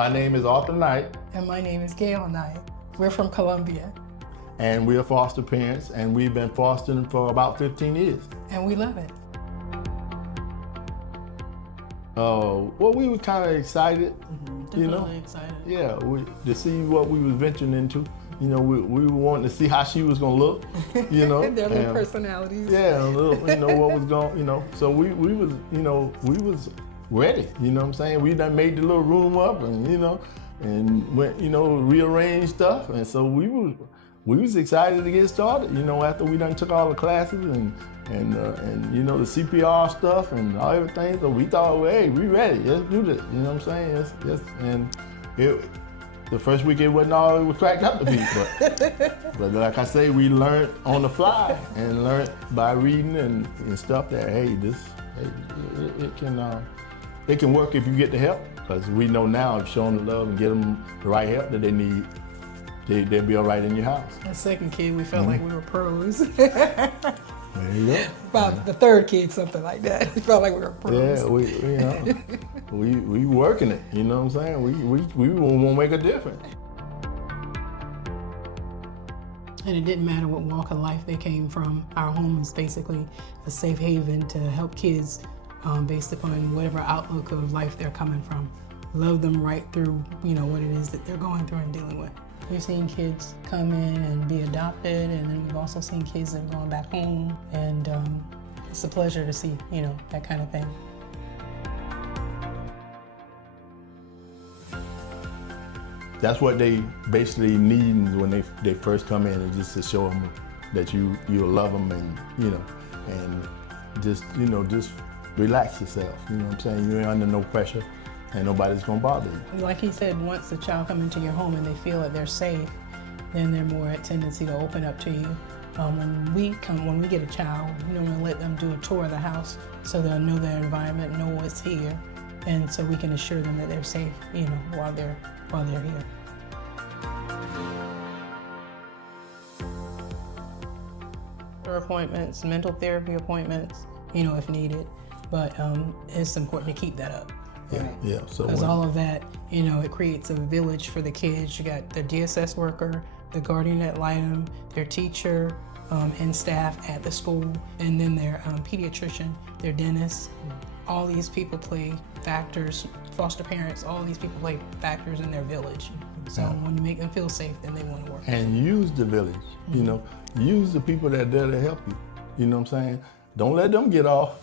My name is Arthur Knight, And my name is Gail Knight. We're from Columbia, and we are foster parents, and we've been fostering for about 15 years. and we love it. Well, we were kind of excited, you know. Definitely excited. Yeah, to see what we was venturing into. You know, we were wanting to see how she was gonna look, you know. Their little and, personalities. Yeah, a little, you know, what was going, you know. So we was, you know, we was ready, you know what I'm saying? We done made the little room up and, you know, and went, you know, rearranged stuff. And so we was excited to get started, you know, after we done took all the classes and you know, the CPR stuff and all everything. So we thought, well, hey, we ready, let's do this, you know what I'm saying? And the first week it wasn't all it was cracked up to be, but like I say, we learned on the fly and learned by reading and stuff that, hey, it can work if you get the help, because we know now if you show them the love and get them the right help that they need, they'll be all right in your house. The second kid, we felt like we were pros. There you go. About the third kid, something like that. We felt like we were pros. Yeah, you know, we working it, you know what I'm saying? We want to make a difference. And it didn't matter what walk of life they came from. Our home is basically a safe haven to help kids based upon whatever outlook of life they're coming from. Love them right through, you know, what it is that they're going through and dealing with. We've seen kids come in and be adopted, and then we've also seen kids that have gone back home, and it's a pleasure to see, you know, that kind of thing. That's what they basically need when they first come in, is just to show them that you love them, and you know, and just, you know, just relax yourself. You know what I'm saying? You ain't under no pressure, and nobody's gonna bother you. Like he said, once the child comes into your home and they feel that they're safe, then they're more at tendency to open up to you. When we get a child, you know, we let them do a tour of the house so they'll know their environment, know what's here, and so we can assure them that they're safe, you know, while they're here. Appointments, mental therapy appointments, you know, if needed, but it's important to keep that up. Yeah. So because all of that, you know, it creates a village for the kids. You got the DSS worker, the guardian ad litem, their teacher, and staff at the school, and then their pediatrician, their dentist. All these people play factors, foster parents, all these people play factors in their village. So when you make them feel safe, then they want to work. And use the village, you know, use the people that are there to help you. You know what I'm saying? Don't let them get off.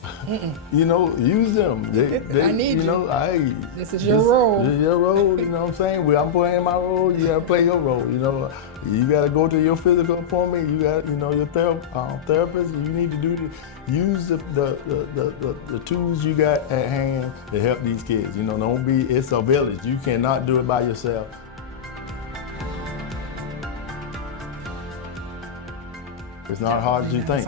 You know, use them. They I need you. Know, this is your role. This is your role, you know what I'm saying? I'm playing my role, you gotta play your role, you know. You gotta go to your physical appointment, you got, you know, your therapist, you need to do use the tools you got at hand to help these kids. You know, it's a village. You cannot do it by yourself. It's not hard as you think.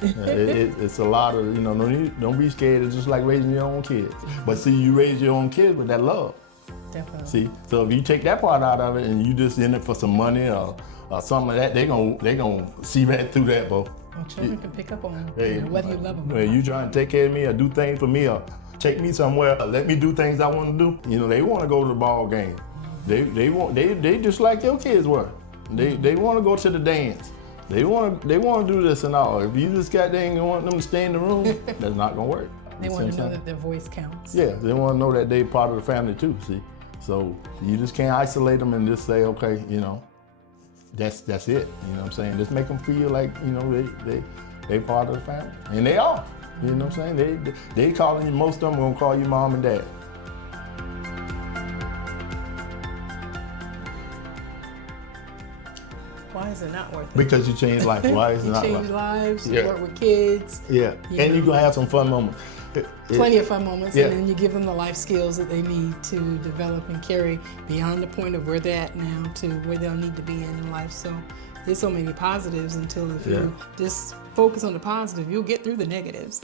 It's a lot of, you know, don't be scared. It's just like raising your own kids. But see, you raise your own kids with that love. Definitely. See, so if you take that part out of it and you just in it for some money or something like that, they gonna see right through that, bro. Well, children can pick up on whether you love them or not. not. You trying to take care of me or do things for me or take me somewhere or let me do things I want to do. You know, they want to go to the ball game. They just like your kids were. They want to go to the dance. They want to do this and all. If you just want them to stay in the room, that's not gonna work. They want to know that their voice counts. Yeah, they want to know that they're part of the family too. See, so you just can't isolate them and just say, okay, you know, that's it. You know what I'm saying? Just make them feel like, you know, they part of the family, and they are. You know what I'm saying? They calling you. Most of them gonna call you mom and dad. Why is it not worth it? Because you change life. Why is it not? You change lives. You work with kids. Yeah, and you're gonna have some fun moments. Plenty of fun moments, and then you give them the life skills that they need to develop and carry beyond the point of where they're at now to where they'll need to be in life. So there's so many positives until if you just focus on the positive, you'll get through the negatives.